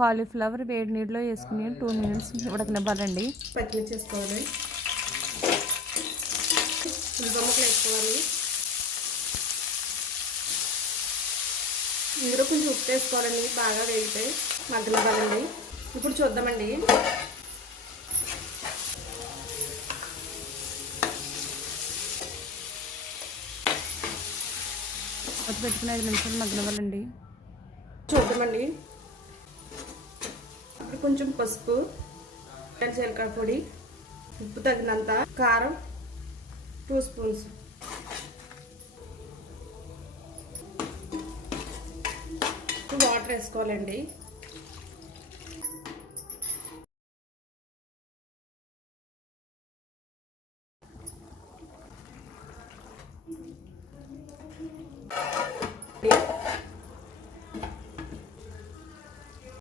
Cauliflower వేడి నీటిలో వేసుకుని 2 మినిట్స్ ఉడకనివ్వాలండి. పచ్చిమిర్చి వేసుకోవాలి, ఉల్లిపాయలు వేసుకోవాలి, ఇందులో కొంచెం ఉప్పు వేసుకోవాలండి. బాగా వేగితే మగ్గనివ్వాలండి. ఇప్పుడు చూద్దామండి. పెట్టుకుని 5 నిమిషాలు మగ్గనివ్వాలండి. చూద్దామండి. ఇప్పుడు కొంచెం పసుపు, జీలకర్ర పొడి, ఉప్పు తగినంత, కారం 2 స్పూన్స్, వాటర్ వేసుకోవాలండి.